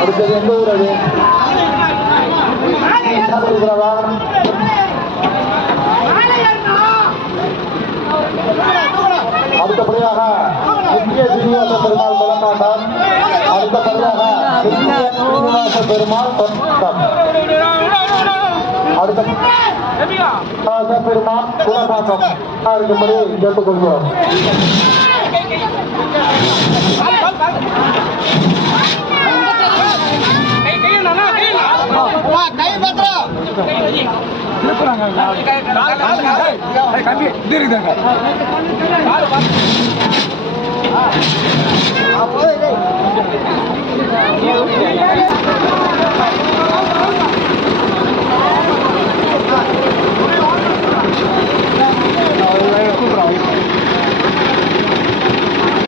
அடுத்தது எந்த ஊர் அது? அடுத்தபடியாக முக்கிய சீனிவாச பெருமாள் குளமாட்டம். அடுத்தபடியாக சீனிவாச பெருமாள் அடுத்த பெருமாள் குளமாட்டம் இருக்கும்படி கேட்டுக்கொள்கிறோம். கை